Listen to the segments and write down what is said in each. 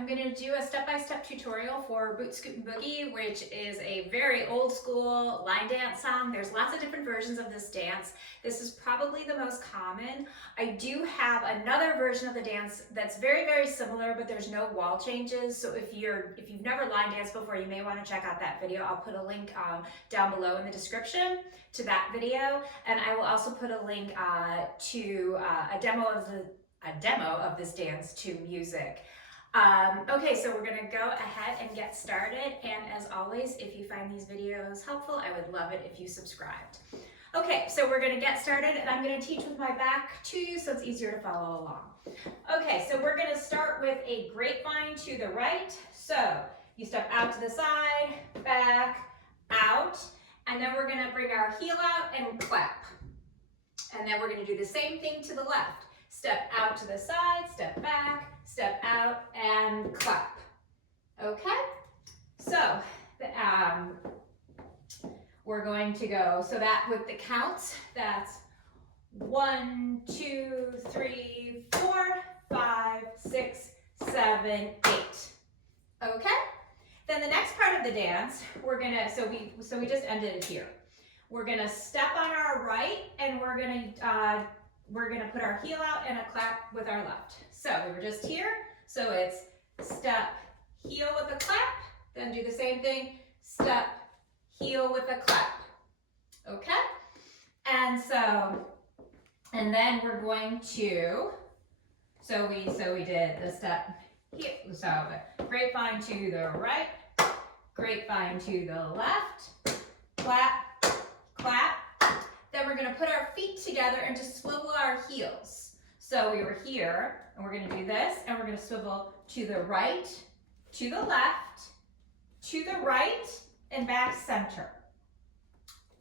I'm going to do a step-by-step tutorial for Boot Scootin Boogie, which is a very old school line dance song. There's lots of different versions of this dance. This is probably the most common. I do have another version of the dance that's very, very similar, but there's no wall changes. So if you've never line danced before, you may want to check out that video. I'll put a link down below in the description to that video, and I will also put a link to a demo of this dance to music. Okay, so we're gonna go ahead and get started, and as always, if you find these videos helpful, I would love it if you subscribed. Okay, so we're gonna get started, and I'm gonna teach with my back to you so it's easier to follow along. Okay, so we're gonna start with a grapevine to the right. So you step out to the side, back, out, and then we're gonna bring our heel out and clap. And then we're gonna do the same thing to the left. Step out to the side, step back, step out, and clap. Okay? So, we're going to go, so that with the counts, that's 1, 2, 3, 4, 5, 6, 7, 8. Okay? Then the next part of the dance, we're gonna, so we just ended it here. We're gonna step on our right, and we're gonna put our heel out and a clap with our left. So we were just here, so it's step, heel with a clap, then do the same thing, step, heel with a clap. Okay? And then we're going to, so we did the step here, so grapevine to the right, grapevine to the left, clap, clap. Then we're gonna put our feet together and just swivel our heels. So we were here, and we're gonna do this, and we're gonna swivel to the right, to the left, to the right, and back center.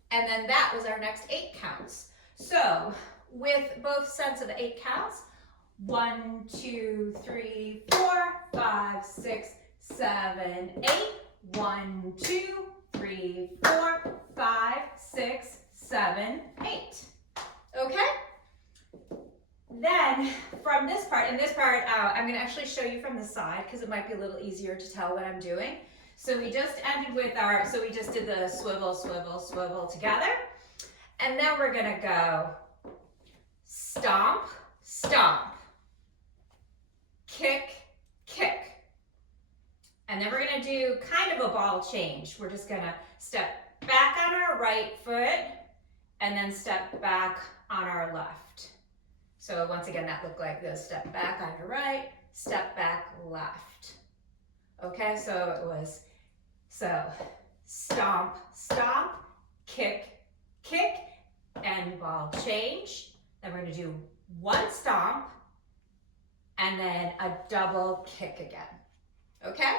And then that was our next 8 counts. So with both sets of 8 counts, 1, 2, 3, 4, 5, 6, 7, 8. 1, 2, 3, 4, 5, 6, 7, 8. Okay? Then from this part, I'm going to actually show you from the side because it might be a little easier to tell what I'm doing. So we just ended with we just did the swivel, swivel, swivel together. And then we're going to go stomp, stomp, kick, kick. And then we're going to do kind of a ball change. We're just going to step back on our right foot and then step back on our left. So once again, that looked like this. Step back on your right, step back left. Okay, so it was, stomp, stomp, kick, kick, and ball change. Then we're gonna do one stomp, and then a double kick again. Okay?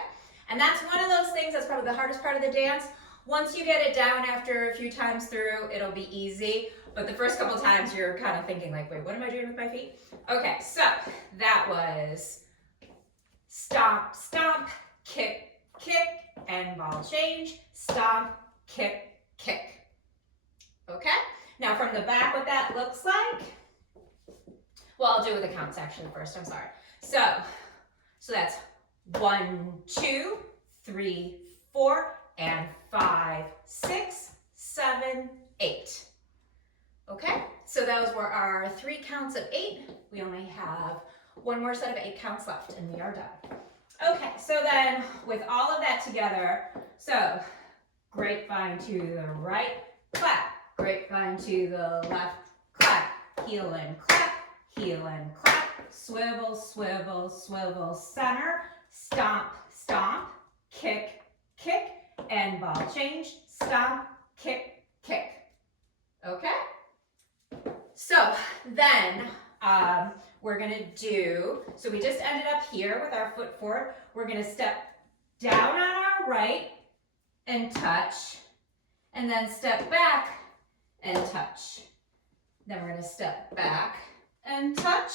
And that's one of those things that's probably the hardest part of the dance. Once you get it down after a few times through, it'll be easy. But the first couple times you're kind of thinking like, wait, what am I doing with my feet? Okay, so that was stomp, stomp, kick, kick, and ball change, stomp, kick, kick. Okay? Now from the back, what that looks like, well, I'll do it with the counts actually first, I'm sorry. So that's 1, 2, 3, 4, and 5, 6, 7, 8. Okay, so those were our 3 counts of 8. We only have one more set of 8 counts left, and we are done. Okay, so then with all of that together, so grapevine to the right, clap, grapevine to the left, clap, heel and clap, heel and clap, swivel, swivel, swivel, center, stomp, stomp, kick, kick, and ball change, stomp, kick, kick. Okay? So then we're gonna do, so we just ended up here with our foot forward. We're gonna step down on our right and touch, and then step back and touch. Then we're gonna step back and touch,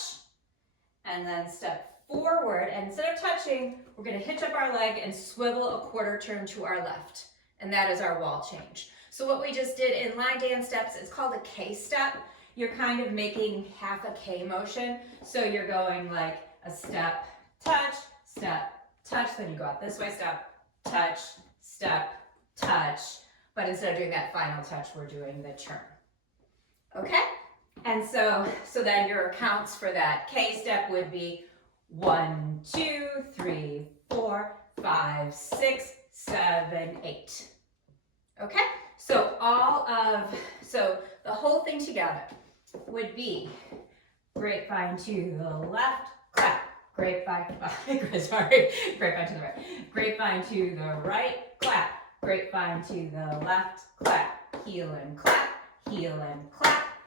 and then step forward, and instead of touching, we're gonna hitch up our leg and swivel a quarter turn to our left. And that is our wall change. So what we just did in line dance steps, it's called a K step. You're kind of making half a K motion. So you're going like a step, touch, step, touch, then you go out this way, step, touch, step, touch. But instead of doing that final touch, we're doing the turn. Okay? And so then your counts for that K step would be 1, 2, 3, 4, 5, 6, 7, 8. Okay? So the whole thing together would be grapevine to the left, clap, grapevine, sorry, grapevine to the right, grapevine to the right, clap, grapevine to the left, clap, heel and clap,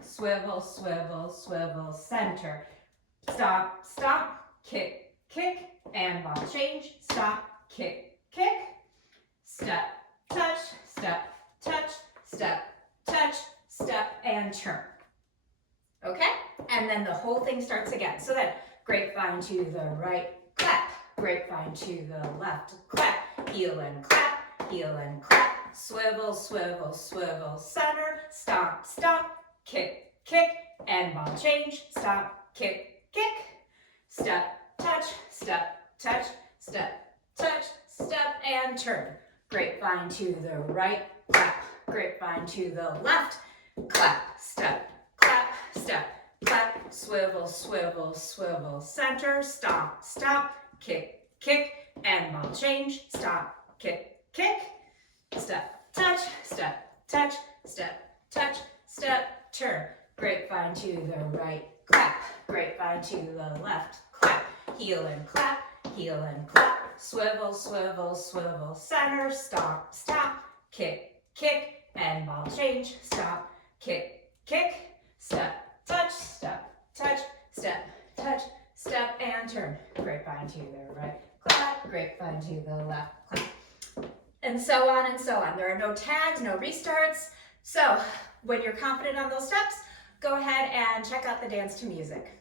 swivel, swivel, swivel, center, stop, stop, kick, kick, and ball change, stop, kick, kick, step, touch, step, touch, step, touch, step, and turn. Okay? And then the whole thing starts again. So then grapevine to the right, clap, grapevine to the left, clap, heel and clap, swivel, swivel, swivel, center, stomp, stomp, kick, kick, and ball change, stop, kick, kick, step, touch, step, touch, step, touch, step, and turn. Grapevine to the right, clap, grapevine to the left, clap, step, clap, swivel, swivel, swivel, center, stomp, stomp, kick, kick, and ball change, stop, kick, kick, step, touch, step, touch, step, touch, step, turn. Grapevine to the right, clap, grapevine to the left, clap, heel and clap, swivel, swivel, swivel, center, stomp, stomp, kick, kick, and ball change, stop, kick, kick, step, touch, step, touch, step, touch, step, and turn. Grapevine to the right, clap, grapevine to the left, clap. And so on and so on. There are no tags, no restarts. So when you're confident on those steps, go ahead and check out the dance to music.